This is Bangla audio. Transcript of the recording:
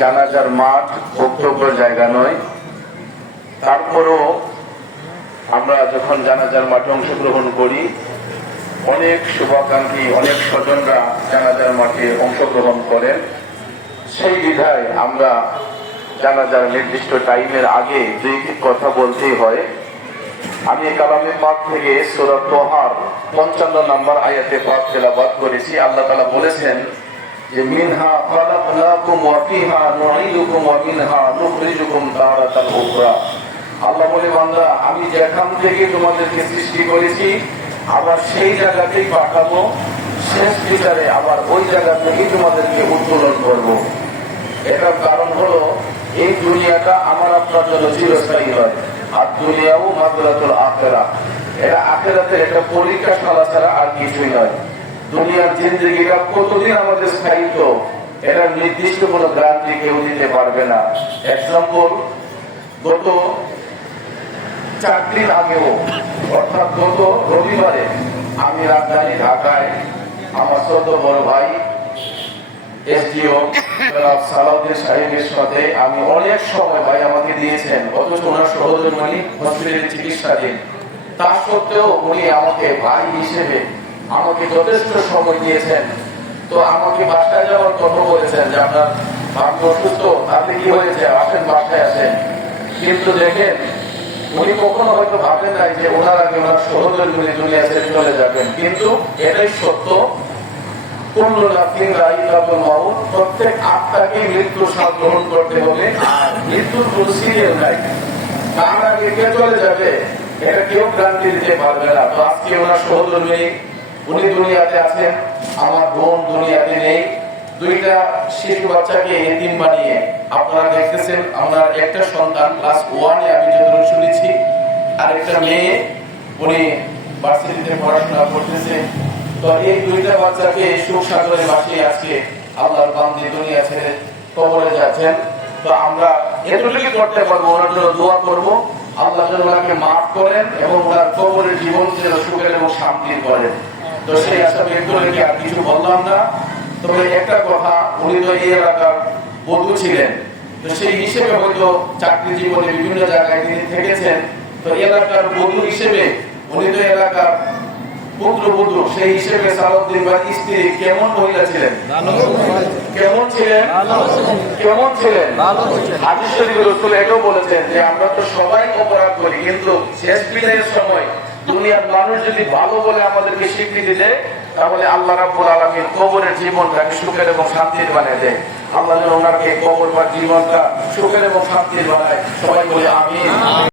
জানাজার মাঠ বক্তব্য জায়গা নয়। তারপরও আমরা যখন জানাজার মাঠে অংশগ্রহণ করি, অনেক শুভাকাঙ্ক্ষী অনেক স্বজনরা জানাজার মাঠে অংশগ্রহণ করেন। সেই বিধায় আমরা জানাজার নির্দিষ্ট টাইমের আগে দুই কথা বলতেই হয়। আমি কালামে পাক থেকে সূরা তোহার 55 নম্বর আয়াতে পাক তেলাওয়াত করেছি। আল্লাহ তাআলা বলেছেন যে মিনহা খালাকনাকুম ওয়া ফিহা নুঈদুকুম ওয়া মিনহা নুখরিজুকুম তারাতান উখরা। আল্লাহ বলে, বান্দা, আমি যেখান থেকে তোমাদেরকে সৃষ্টি করেছি আবার সেই জায়গাতেই পাঠাবো, শেষ বিচারে আবার ওই জায়গা থেকেই তোমাদেরকে উত্তোলন করব। এটার কারণ হলো এই দুনিয়াটা আমার আপনার জন্য চিরস্থায়ী হয়, আর দুনিয়াও মাদরাতুল আখিরাহ। এটা আখিরাতের একটা পরীক্ষাশালা ছাড়া আর কিছুই নয়। দুনিয়ার জিন্দেগিটা কতদিন আমাদের স্থায়িত্ব, এটা নির্দিষ্ট কোনো গ্যারান্টি কেউ দিতে পারবে না। এক্সাম্পল, গত 4 দিন আগেও অর্থাৎ গত রবিবারে আমি রাজধানী ঢাকায় আমার ছোট বড় ভাই এসডিও সালাউদ্দিন সাহেবের সাথে আমি অনেক সময় ভাই আমাকে দিয়েছেন, অথচ ওনার সহধর্মিণী হসপিটালে চিকিৎসাধীন। তা সত্ত্বেও উনি আমাকে ভাই হিসেবে আমাকে যথেষ্ট সময় দিয়েছেন। তো আমাকে বাসায় যাওয়ার কথা বলেছেন যে আপনার ভাগ্য অসুস্থ, তাতে কি হয়েছে, আসেন বাসায় আসেন। কিন্তু দেখেন, উনি কখনো হয়তো ভাবেন নাই যে ওনার আগে ওনার সহধর্মিণী দুনিয়া ছেড়ে চলে যাবেন। কিন্তু এটাই সত্য, প্রত্যেক আত্মাকে মৃত্যুর স্বাদ গ্রহণ করতে হবে, আর মৃত্যুর কোনো সিরিয়াল নাই। তার আগে কে চলে যাবে এটা কেউ গ্যারান্টি দিতে পারবে না। তো আজকে ওনার সহধর্মিণী উনি দুনিয়াতে আছেন, আমার বোন দুনিয়াতে নেই। 2টা শিশু বাচ্চাকে এতিম বানিয়ে আপনারা দেখতেছেন। আমার একটা সন্তান ক্লাস 1-এ আমি যতটুকু শুনেছি, আর একটা মেয়ে উনি ভার্সিটিতে পড়াশোনা করতেছে। তো এই 2টা বাচ্চাকে সুখ সাগরে ভাসিয়ে আজকে আল্লাহর বান্দি দুনিয়া ছেড়ে কবরে যাচ্ছেন। তো আমরা এতটুকু করতে পারবো, ওনার জন্য দোয়া করবো, আল্লাহ যেন ওনাকে মাফ করেন এবং ওনার কবরের জীবন যেন সুখের এবং শান্তির করেন। তো সেই আশা ব্যক্ত রেখে আর কিছু বললাম না। তবে একটা কথা, উনি তো এই এলাকার বধূ ছিলেন, তো সেই হিসেবে হয়তো চাকরি জীবনে বিভিন্ন জায়গায় তিনি থেকেছেন। তো এলাকার বধূ হিসেবে উনি তো এলাকার পুত্রবধূ, সেই হিসেবে সালাউদ্দিন ভাইয়ের স্ত্রী কেমন মহিলা ছিলেন? কেমন ছিলেন? কেমন ছিলেন? হাদিস শরীফে রাসূল এটাও বলেছেন যে আমরা তো সবাই অপরাধ করি, কিন্তু শেষ বিদায়ের সময় দুনিয়ার মানুষ যদি ভালো বলে আমাদেরকে স্বীকৃতি দেয়, তাহলে আল্লাহ রাব্বুল আলামিন কবরের জীবনটাকে সুখের এবং শান্তির বানিয়ে দেয়। আল্লাহ যেন ওনাকে কবর বা জীবনটা সুখের এবং শান্তির বানায়। সবাই বলে আমিন।